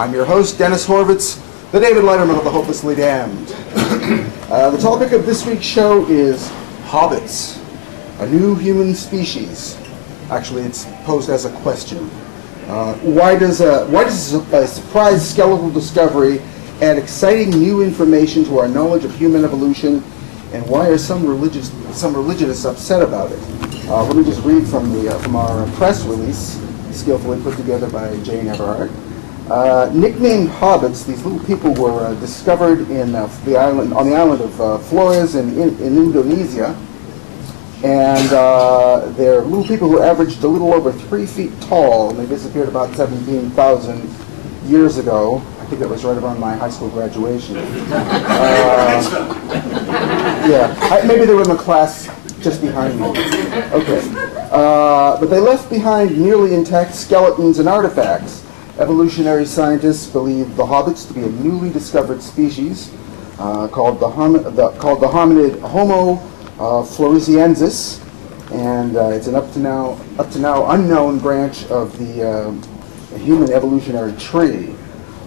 I'm your host, Dennis Horvitz, the David Letterman of the Hopelessly Damned. The topic of this week's show is Hobbits, a new human species. Actually, it's posed as a question. Why does a surprise skeletal discovery add exciting new information to our knowledge of human evolution, and why are some religionists upset about it? Let me just read from our press release, skillfully put together by Jane Everard. Nicknamed Hobbits, these little people were discovered on the island of Flores in Indonesia, and they're little people who averaged a little over 3 feet tall, and they disappeared about 17,000 years ago. I think that was right around my high school graduation. Maybe they were in the class just behind me. Okay. But they left behind nearly intact skeletons and artifacts. Evolutionary scientists believe the Hobbits to be a newly discovered species called the hominid Homo floresiensis, and it's an up to now unknown branch of the human evolutionary tree.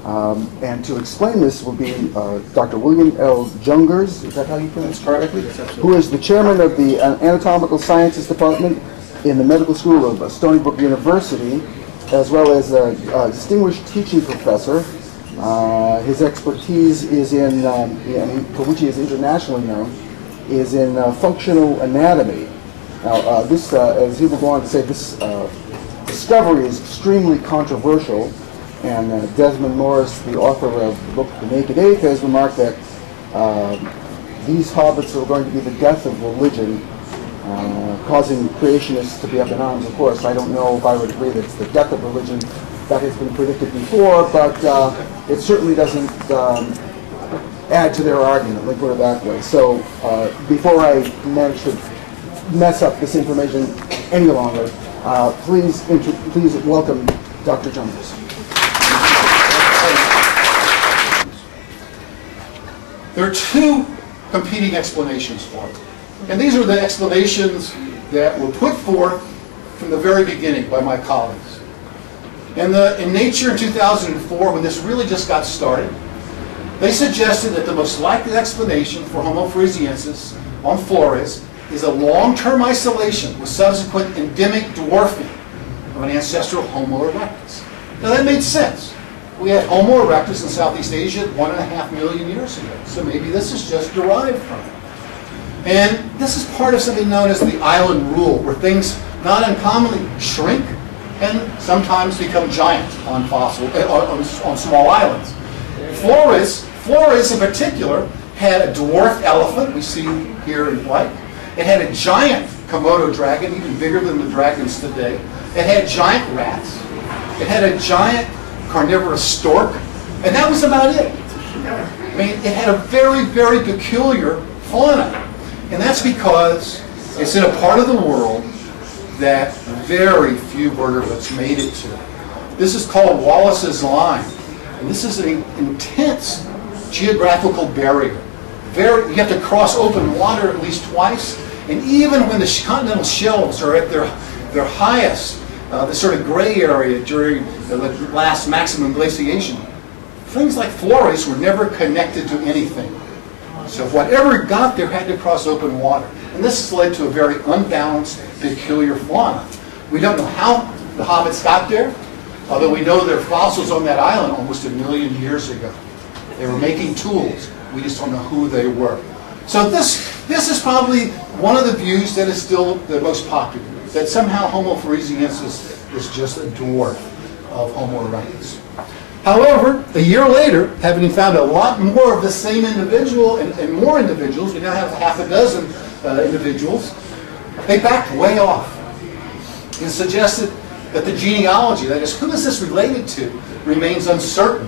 And to explain this will be Dr. William L. Junger, is that how you pronounce it correctly? Who is the chairman of the Anatomical Sciences Department in the Medical School of Stony Brook University, as well as a distinguished teaching professor. His expertise is in, for which he is internationally known, is in functional anatomy. Now, this, as he will go on to say, this discovery is extremely controversial, and Desmond Morris, the author of the book The Naked Ape, has remarked that these hobbits are going to be the death of religion, causing creationists to be up in arms. Of course, I don't know if I would agree that it's the death of religion. That has been predicted before, but it certainly doesn't add to their argument, let me put it that way. So before I manage to mess up this information any longer, please welcome Dr. Junger. There are two competing explanations for it. And these are the explanations that were put forth from the very beginning by my colleagues. In Nature in 2004, when this really just got started, they suggested that the most likely explanation for Homo floresiensis on Flores is a long-term isolation with subsequent endemic dwarfing of an ancestral Homo erectus. Now that made sense. We had Homo erectus in Southeast Asia 1.5 million years ago, so maybe this is just derived from it. And this is part of something known as the island rule, where things not uncommonly shrink and sometimes become giant on small islands. Flores in particular had a dwarf elephant, we see here in white. It had a giant Komodo dragon, even bigger than the dragons today. It had giant rats. It had a giant carnivorous stork, and that was about it. I mean, it had a very, very peculiar fauna. And that's because it's in a part of the world that very few vertebrates made it to. This is called Wallace's Line. And this is an intense geographical barrier. You have to cross open water at least twice. And even when the continental shelves are at their highest, the sort of gray area during the last maximum glaciation, things like Flores were never connected to anything. So whatever got there had to cross open water. And this has led to a very unbalanced, peculiar fauna. We don't know how the hobbits got there, although we know there are fossils on that island almost 1 million years ago. They were making tools. We just don't know who they were. So this is probably one of the views that is still the most popular, that somehow Homo floresiensis is just a dwarf of Homo erectus. However, a year later, having found a lot more of the same individual and more individuals, we now have half a dozen individuals, they backed way off and suggested that the genealogy, that is, who is this related to, remains uncertain.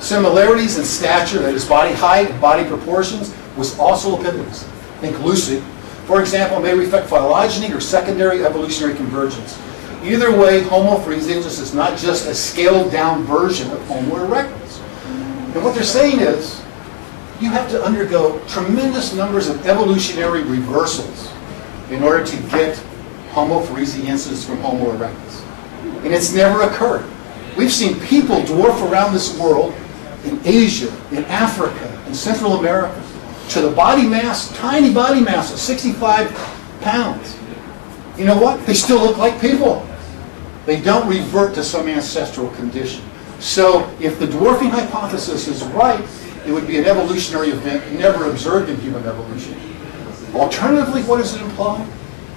Similarities in stature, that is, body height and body proportions, was also opinions. Think lucid. For example, may reflect phylogeny or secondary evolutionary convergence. Either way, Homo floresiensis is not just a scaled-down version of Homo erectus. And what they're saying is, you have to undergo tremendous numbers of evolutionary reversals in order to get Homo floresiensis from Homo erectus. And it's never occurred. We've seen people dwarf around this world in Asia, in Africa, in Central America, to the body mass, tiny body mass of 65 pounds. You know what? They still look like people. They don't revert to some ancestral condition. So if the dwarfing hypothesis is right, it would be an evolutionary event never observed in human evolution. Alternatively, what does it imply?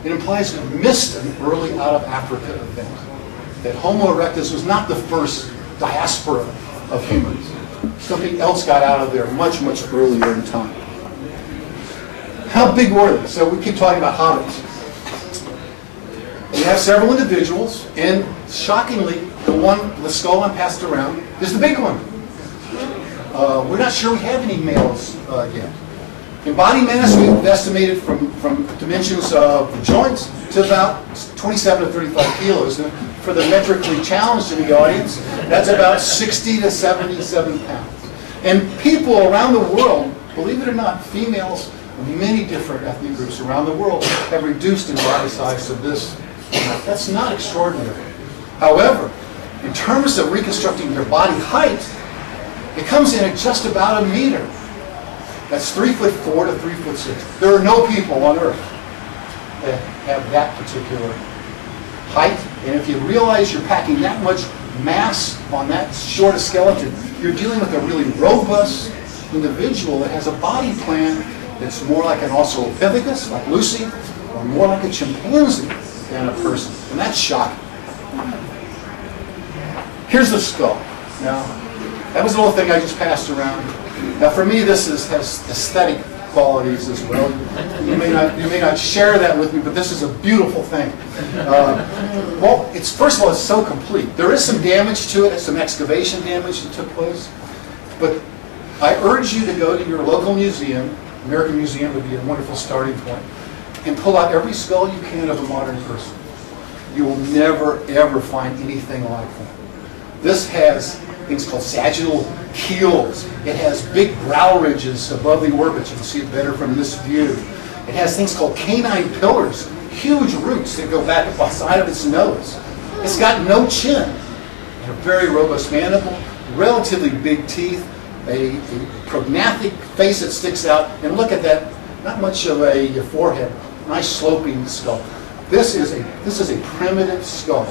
It implies we missed an early out of Africa event. That Homo erectus was not the first diaspora of humans. Something else got out of there much, much earlier in time. How big were they? So we keep talking about hobbits. You have several individuals, and shockingly, the skull I passed around is the big one. We're not sure we have any males yet. In body mass, we've estimated from dimensions of the joints to about 27 to 35 kilos. And for the metrically challenged in the audience, that's about 60 to 77 pounds. And people around the world, believe it or not, females of many different ethnic groups around the world have reduced in body size to this. That's not extraordinary. However, in terms of reconstructing their body height, it comes in at just about a meter. That's 3'4" to 3'6". There are no people on Earth that have that particular height. And if you realize you're packing that much mass on that short a skeleton, you're dealing with a really robust individual that has a body plan that's more like an Australopithecus, like Lucy, or more like a chimpanzee than a person. And that's shocking. Here's the skull. Now, that was a little thing I just passed around. Now, for me, this has aesthetic qualities as well. You may not share that with me, but this is a beautiful thing. Well, first of all, it's so complete. There is some damage to it, some excavation damage that took place. But I urge you to go to your local museum. American Museum would be a wonderful starting point, and pull out every skull you can of a modern person. You will never, ever find anything like that. This has things called sagittal keels. It has big brow ridges above the orbits. You can see it better from this view. It has things called canine pillars, huge roots that go back up the side of its nose. It's got no chin, and a very robust mandible, relatively big teeth, a prognathic face that sticks out, and look at that, not much of a forehead, nice sloping skull. This is a primitive skull.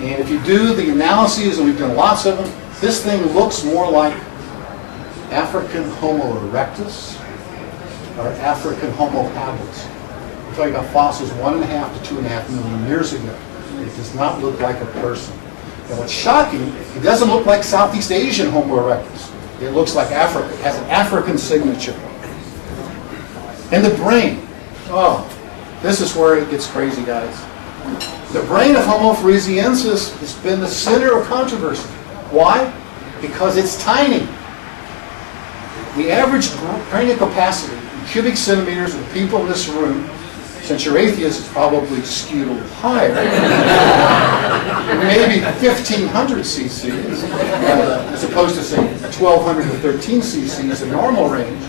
And if you do the analyses, and we've done lots of them, this thing looks more like African Homo erectus or African Homo habilis. We're talking about fossils 1.5 to 2.5 million years ago. It does not look like a person. And what's shocking, it doesn't look like Southeast Asian Homo erectus. It looks like Africa. It has an African signature. And the brain. Oh, this is where it gets crazy, guys. The brain of Homo floresiensis has been the center of controversy. Why? Because it's tiny. The average cranial capacity in cubic centimeters of people in this room, since you're atheists, is probably skewed a little higher. Maybe 1,500 cc's, as opposed to, say, 1,200 to 13 cc's, a normal range.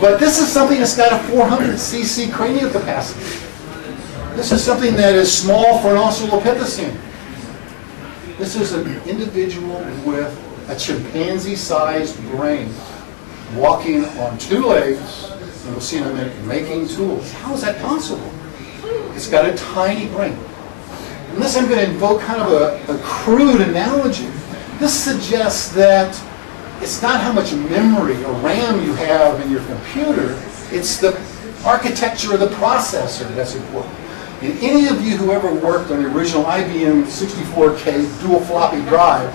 But this is something that's got a 400 cc cranial capacity. This is something that is small for an Australopithecine. This is an individual with a chimpanzee-sized brain, walking on 2 legs, and we'll see in a minute, making tools. How is that possible? It's got a tiny brain. Unless I'm going to invoke kind of a crude analogy, this suggests that it's not how much memory or RAM you have in your computer, it's the architecture of the processor that's important. And any of you who ever worked on the original IBM 64K dual floppy drive,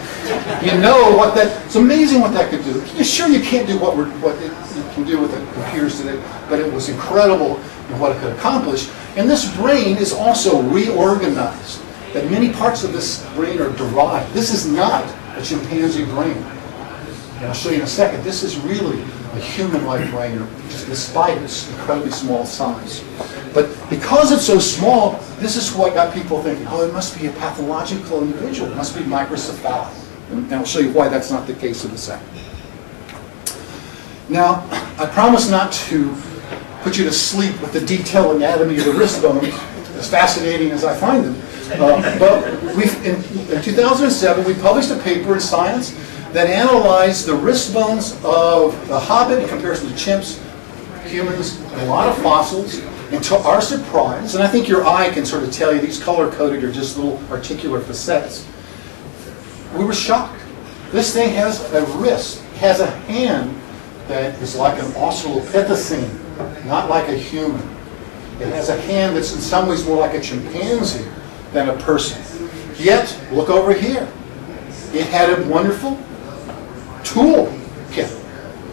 you know what it's amazing what that could do. You're sure you can't do what it can do with the computers today, but it was incredible in what it could accomplish. And this brain is also reorganized. That many parts of this brain are derived. This is not a chimpanzee brain. And I'll show you in a second. This is really a human-like brain, just despite its incredibly small size. But because it's so small, this is what got people thinking, oh, it must be a pathological individual. It must be microcephalic. And I'll show you why that's not the case in a second. Now, I promise not to put you to sleep with the detailed anatomy of the wrist bones, as fascinating as I find them. But in 2007, we published a paper in Science that analyzed the wrist bones of the Hobbit in comparison to chimps, humans, and a lot of fossils. And to our surprise, and I think your eye can sort of tell you these color-coded are just little articular facets, we were shocked. This thing has a wrist, has a hand that is like an Australopithecine, not like a human. It has a hand that's in some ways more like a chimpanzee than a person. Yet, look over here. It had a wonderful tool kit.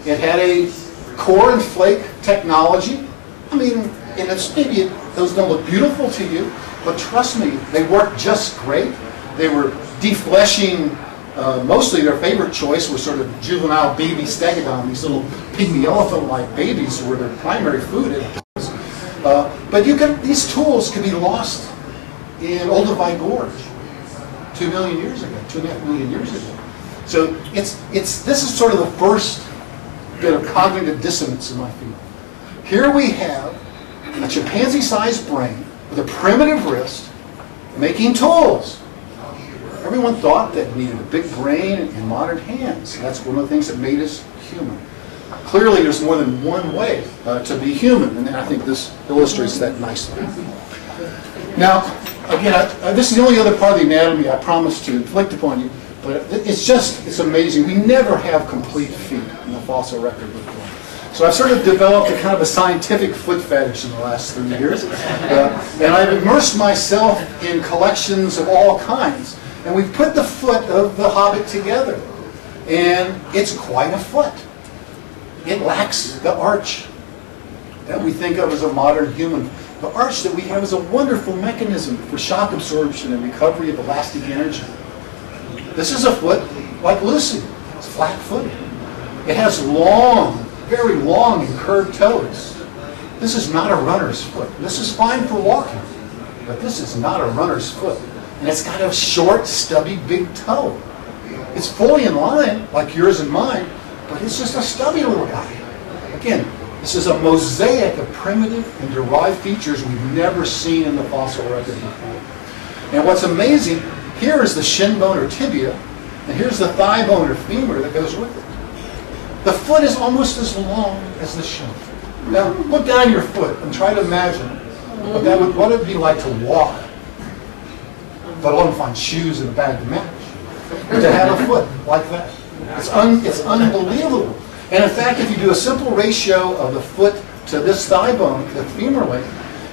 It had a core and flake technology. I mean, and it's maybe those don't look beautiful to you, but trust me, they work just great. They were defleshing. Mostly their favorite choice was sort of juvenile baby stegodon, these little pygmy elephant-like babies who were their primary food. But these tools could be lost in Olduvai Gorge 2 million years ago, 2.5 million years ago. So this is sort of the first bit of cognitive dissonance in my field. Here we have a chimpanzee-sized brain with a primitive wrist making tools. Everyone thought that we needed a big brain and modern hands. That's one of the things that made us human. Clearly, there's more than one way to be human, and I think this illustrates that nicely. Now, again, this is the only other part of the anatomy I promised to inflict upon you, but it's amazing. We never have complete feet in the fossil record before. So I've sort of developed a kind of a scientific foot fetish in the last 3 years, and I've immersed myself in collections of all kinds. And we've put the foot of the Hobbit together. And it's quite a foot. It lacks the arch that we think of as a modern human. The arch that we have is a wonderful mechanism for shock absorption and recovery of elastic energy. This is a foot like Lucy. It's flat-footed. It has long, very long and curved toes. This is not a runner's foot. This is fine for walking, but this is not a runner's foot. And it's got a short, stubby, big toe. It's fully in line, like yours and mine, but it's just a stubby little guy. Again, this is a mosaic of primitive and derived features we've never seen in the fossil record before. And what's amazing, here is the shin bone or tibia, and here's the thigh bone or femur that goes with it. The foot is almost as long as the shin. Now, put down your foot and try to imagine what it would be like to walk, let alone find shoes and a bag to match. But to have a foot like that, it's unbelievable. And in fact, if you do a simple ratio of the foot to this thigh bone, the femur length,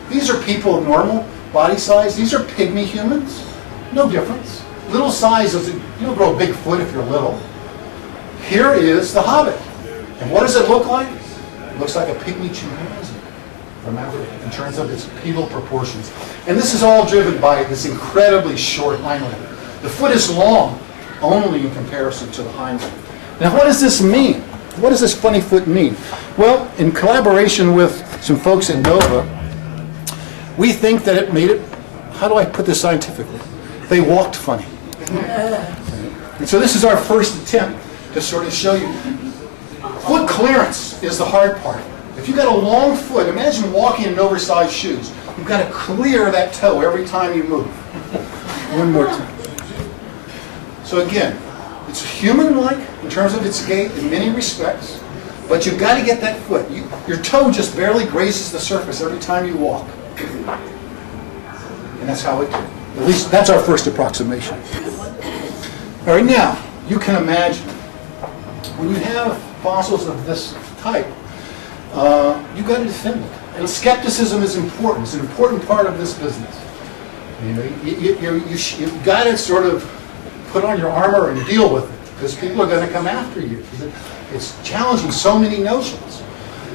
these are people of normal body size. These are pygmy humans. No difference. Little size, you don't grow a big foot if you're little. Here is the Hobbit. And what does it look like? It looks like a pygmy chimpanzee from Africa in terms of its pedal proportions. And this is all driven by this incredibly short hind leg. The foot is long only in comparison to the hind leg. Now what does this mean? What does this funny foot mean? Well, in collaboration with some folks at NOVA, we think that it made it, how do I put this scientifically? They walked funny. And so this is our first attempt to sort of show you. Foot clearance is the hard part. If you've got a long foot, imagine walking in oversized shoes. You've got to clear that toe every time you move. One more time. So again, it's human-like in terms of its gait in many respects, but you've got to get that foot. Your toe just barely grazes the surface every time you walk. And that's how it, at least that's our first approximation. All right, now, you can imagine, when you have fossils of this type, you've got to defend it. And skepticism is important. It's an important part of this business. You've got to sort of put on your armor and deal with it, because people are going to come after you. It's challenging so many notions.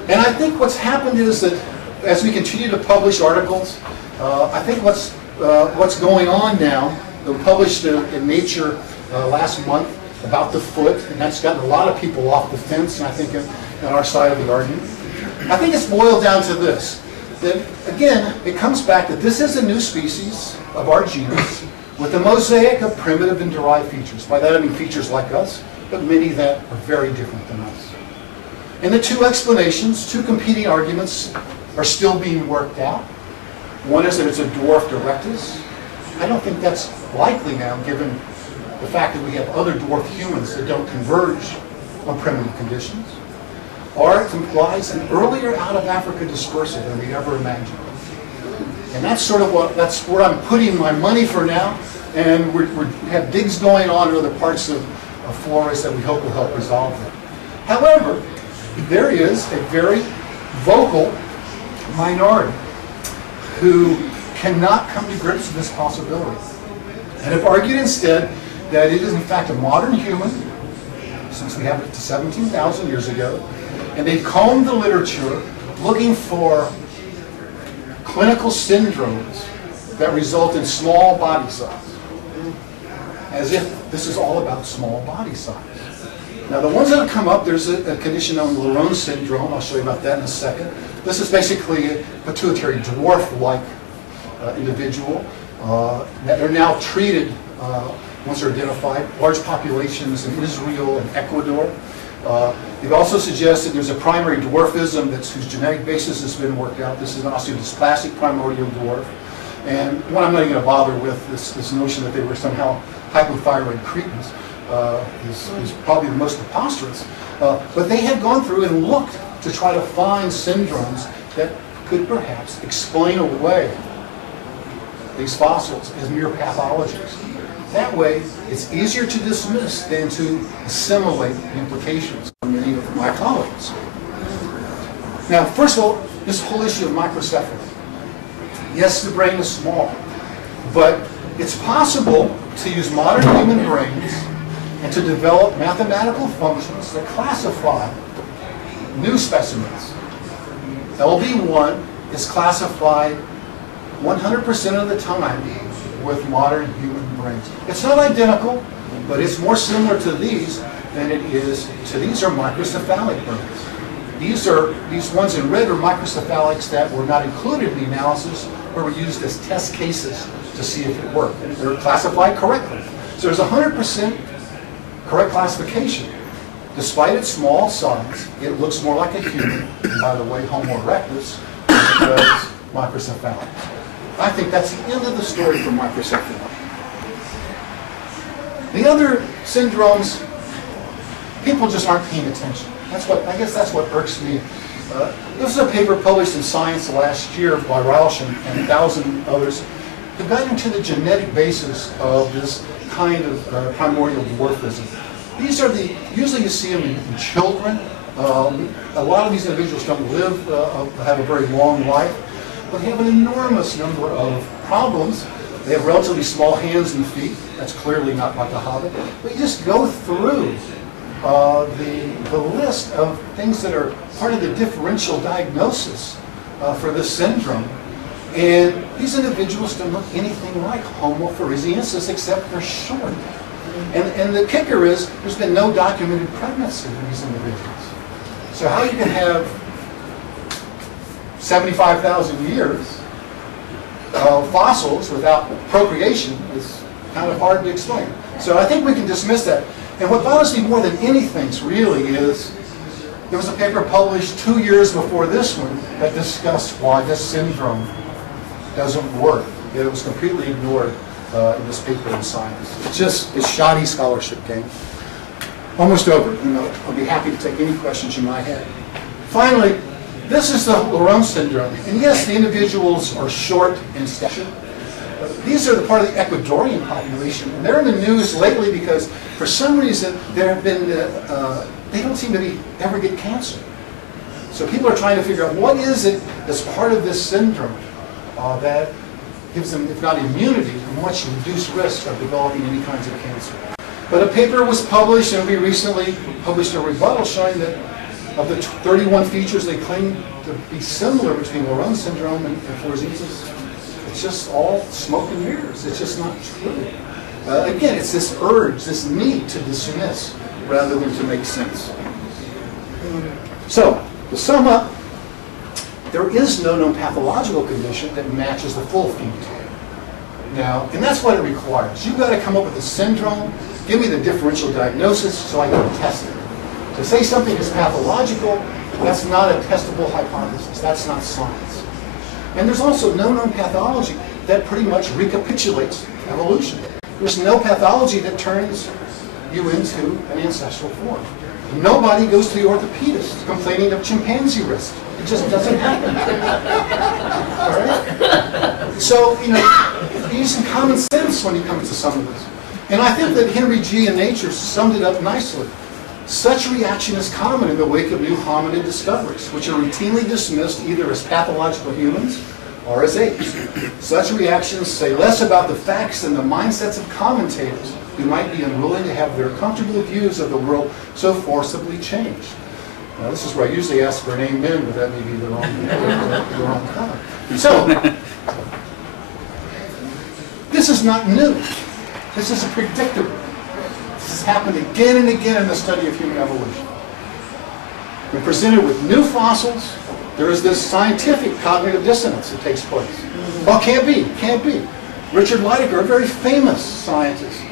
And I think what's happened is that as we continue to publish articles, I think what's going on now, we published in Nature last month about the foot, and that's gotten a lot of people off the fence, and I think on our side of the argument. I think it's boiled down to this, that again, it comes back that this is a new species of our genus with a mosaic of primitive and derived features. By that I mean features like us, but many that are very different than us. And the two explanations, two competing arguments, are still being worked out. One is that it's a dwarfed erectus, I don't think that's likely now, given the fact that we have other dwarf humans that don't converge on primitive conditions. Or it implies an earlier out of Africa dispersal than we ever imagined. And that's sort of that's where I'm putting my money for now. And we have digs going on in other parts of Flores that we hope will help resolve that. However, there is a very vocal minority who cannot come to grips with this possibility, and have argued instead that it is in fact a modern human, since we have it to 17,000 years ago, and they've combed the literature looking for clinical syndromes that result in small body size, as if this is all about small body size. Now the ones that have come up, there's a condition known as Laronde syndrome. I'll show you about that in a second. This is basically a pituitary dwarf-like individual that are now treated, once they're identified, large populations in Israel and Ecuador. They've also suggested there's a primary dwarfism whose genetic basis has been worked out. This is an osteodysplastic primordial dwarf. And one I'm not even going to bother with, this notion that they were somehow hypothyroid cretins, is probably the most preposterous. But they have gone through and looked to try to find syndromes that could perhaps explain away these fossils as mere pathologies. That way, it's easier to dismiss than to assimilate the implications from many of my colleagues. Now, first of all, this whole issue of microcephaly. Yes, the brain is small, but it's possible to use modern human brains and to develop mathematical functions that classify new specimens. LB1 is classified 100% of the time with modern human brains. It's not identical, but it's more similar to these than it is to these are microcephalic brains. These ones in red are microcephalics that were not included in the analysis, but were used as test cases to see if it worked. And they're classified correctly. So there's 100% correct classification. Despite its small size, it looks more like a human, and by the way, Homo erectus, than it does microcephalic. I think that's the end of the story for microcephaly. The other syndromes, people just aren't paying attention. I guess that's what irks me. This is a paper published in Science last year by Rausch and 1,000 others who got into the genetic basis of this kind of primordial dwarfism. These are usually you see them in children. A lot of these individuals don't live, have a very long life, but they have an enormous number of problems. They have relatively small hands and feet. That's clearly not like a hobbit. But you just go through the list of things that are part of the differential diagnosis for this syndrome. And these individuals don't look anything like Homo floresiensis except they're short. And the kicker is there's been no documented pregnancy in these individuals. So how you can have 75,000 years of fossils without procreation is kind of hard to explain. So I think we can dismiss that. And what bothers me more than anything really is there was a paper published 2 years before this one that discussed why this syndrome doesn't work. It was completely ignored in this paper in Science. It's just a shoddy scholarship game. Almost over. I'll be happy to take any questions you might have. Finally, this is the Laronde syndrome. And yes, the individuals are short in stature. These are the part of the Ecuadorian population. And they're in the news lately because for some reason there have been, they don't seem to ever get cancer. So people are trying to figure out what is it that's part of this syndrome that gives them, if not immunity, a much reduced risk of developing any kinds of cancer. But a paper was published, and we recently published a rebuttal showing that of the 31 features they claim to be similar between Laronde syndrome and floresiensis, it's just all smoke and mirrors. It's just not true. Again, it's this urge, this need to dismiss rather than to make sense. So, to sum up, there is no known pathological condition that matches the full phenotype. Now, and that's what it requires. You've got to come up with a syndrome, give me the differential diagnosis so I can test it. To say something is pathological, that's not a testable hypothesis. That's not science. And there's also no known pathology that pretty much recapitulates evolution. There's no pathology that turns you into an ancestral form. Nobody goes to the orthopedist complaining of chimpanzee wrist. It just doesn't happen. All right? So, use some common sense when it comes to some of this. And I think that Henry G. in Nature summed it up nicely. Such reaction is common in the wake of new hominid discoveries, which are routinely dismissed either as pathological humans or as apes. Such reactions say less about the facts than the mindsets of commentators who might be unwilling to have their comfortable views of the world so forcibly changed. Now, this is where I usually ask for an amen, but that may be the wrong comment. So, this is not new. This is predictable. This has happened again and again in the study of human evolution. When presented with new fossils, there is this scientific cognitive dissonance that takes place. Well, can't be. Richard Lydecker, a very famous scientist,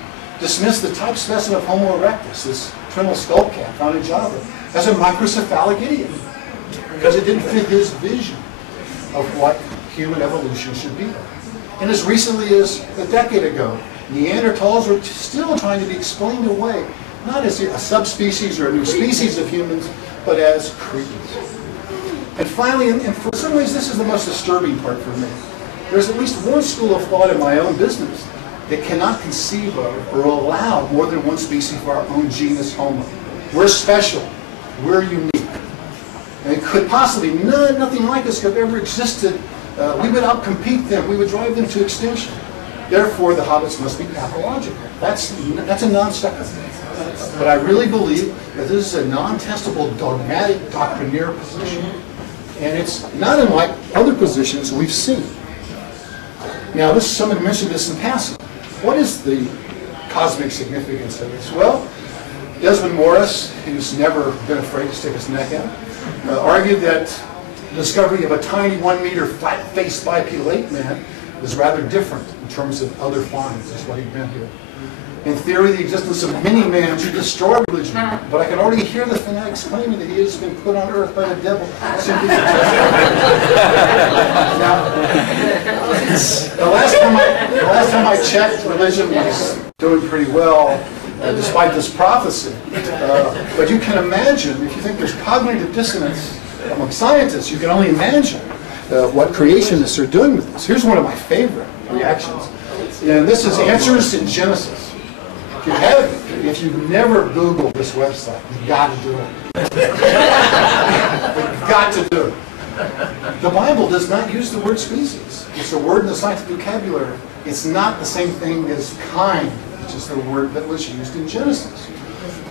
dismissed the type specimen of Homo erectus, this trinal skull cat found in Java, as a microcephalic idiot, because it didn't fit his vision of what human evolution should be. And as recently as a decade ago, Neanderthals were still trying to be explained away, not as a subspecies or a new species of humans, but as creatures. And finally, and for some ways this is the most disturbing part for me, there's at least one school of thought in my own business that cannot conceive of or allow more than one species for our own genus Homo. We're special. We're unique. And it could possibly, nothing like us could have ever existed. We would outcompete them. We would drive them to extinction. Therefore, the Hobbits must be pathological. That's a non-sequitur. But I really believe that this is a non-testable, dogmatic, doctrinaire position. And it's not unlike other positions we've seen. Now, someone mentioned this in passing. What is the cosmic significance of this? Well, Desmond Morris, who's never been afraid to stick his neck out, argued that the discovery of a tiny 1 meter flat-faced bipedal ape man is rather different in terms of other finds, is what he meant here. In theory, the existence of mini-man should destroy religion, but I can already hear the fanatics claiming that he has been put on earth by the devil simply to test him. Now, the last time I checked, religion was doing pretty well, despite this prophecy. But you can imagine, if you think there's cognitive dissonance among scientists, you can only imagine what creationists are doing with this. Here's one of my favorite reactions. And this is Answers in Genesis. If you've never Googled this website, you've got to do it. You've got to do it. The Bible does not use the word species. It's a word in the scientific vocabulary. It's not the same thing as kind, which is the word that was used in Genesis.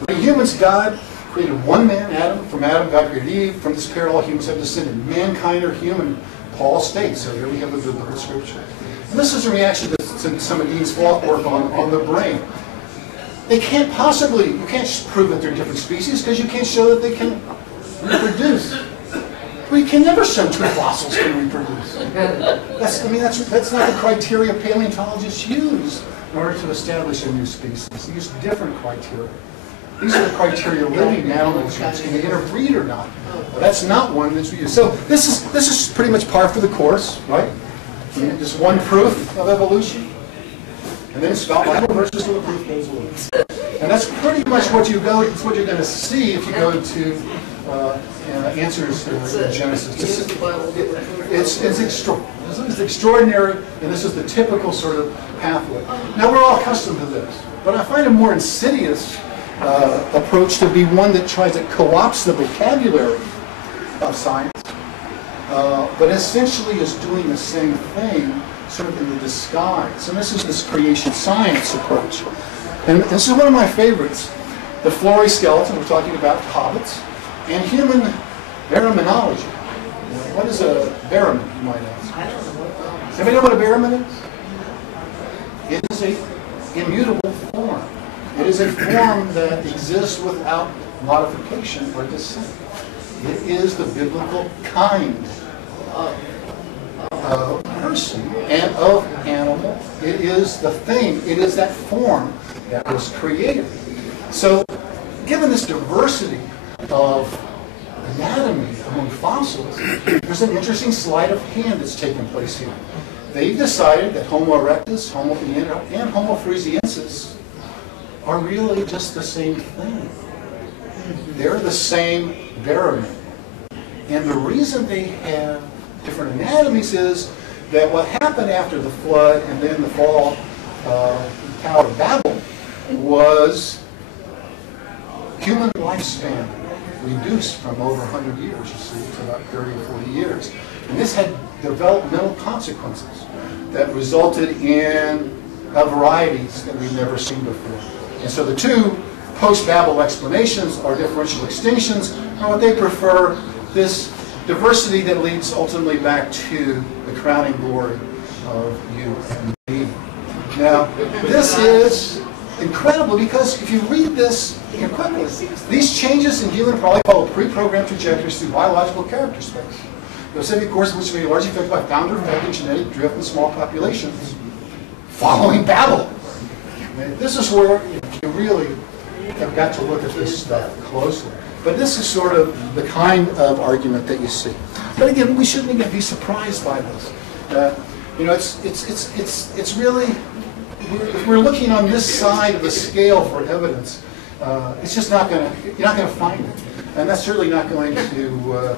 For humans, God created one man, Adam. From Adam, God created Eve. From this pair, all humans have descended. Mankind are human, Paul states. So here we have the biblical scripture. And this is a reaction to some of Dean's work on the brain. They can't possibly, you can't prove that they're different species because you can't show that they can reproduce. We can never show two fossils can reproduce. That's not the criteria paleontologists use in order to establish a new species. They use different criteria. These are the criteria living animals use. Can they interbreed or not? Well, that's not one that's used. So this is pretty much par for the course, right? Just one proof of evolution. And then Scott Bible versus the proof goes away. And that's pretty much what you're going to see if you go to Answers in Genesis. It's extraordinary, and this is the typical sort of pathway. Now, we're all accustomed to this, but I find a more insidious approach to be one that tries to co-opt the vocabulary of science, but essentially is doing the same thing, sort of in the disguise. And this is this creation science approach. And this is one of my favorites. The Florey skeleton, we're talking about Hobbits, and human baraminology. What is a baramin, you might ask? I don't know. Does anybody know what a baramin is? It is an immutable form. It is a form that exists without modification or descent. It is the biblical kind of person and of animal. It is the thing. It is that form that was created. So, given this diversity of anatomy among fossils, there's an interesting sleight of hand that's taken place here. they decided that Homo erectus, Homo and Homo frisiensis are really just the same thing. They're the same barraman. And the reason they have different anatomies is that what happened after the flood and then the fall of the Tower of Babel was human lifespan reduced from over 100 years, you see, to about 30 or 40 years. And this had developmental consequences that resulted in varieties that we've never seen before. And so the two post-Babel explanations are differential extinctions, or what they prefer, this diversity that leads ultimately back to the crowning glory of you and me. Now, this is incredible because if you read this quickly, these changes in human probably follow pre-programmed trajectories through biological character space. The specific course which may be largely affected by founder-affected genetic drift in small populations following Babel. And this is where you really have got to look at this stuff closely. But this is sort of the kind of argument that you see. But again, we shouldn't again be surprised by this. You know, it's really, if we're looking on this side of the scale for evidence, it's just not going to, you're not going to find it. And that's certainly not going to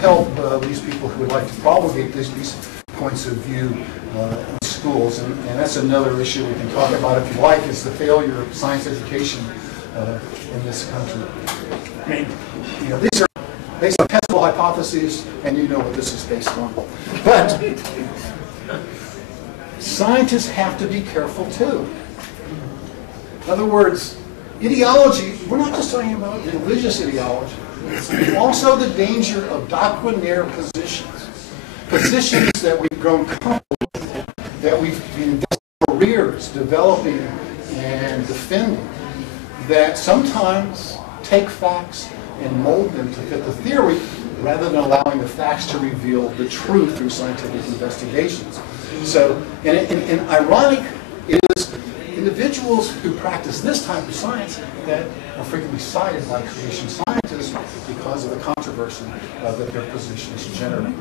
help these people who would like to propagate these points of view in schools. And that's another issue we can talk about, if you like, is the failure of science education in this country. I mean, you know, these are based on testable hypotheses, and you know what this is based on. But scientists have to be careful too. In other words, ideology, we're not just talking about religious ideology, also the danger of doctrinaire positions. Positions that we've grown comfortable with, that we've been careers developing and defending, that sometimes take facts and mold them to fit the theory rather than allowing the facts to reveal the truth through scientific investigations. So, and ironic is individuals who practice this type of science that are frequently cited by creation scientists because of the controversy that their positions generate.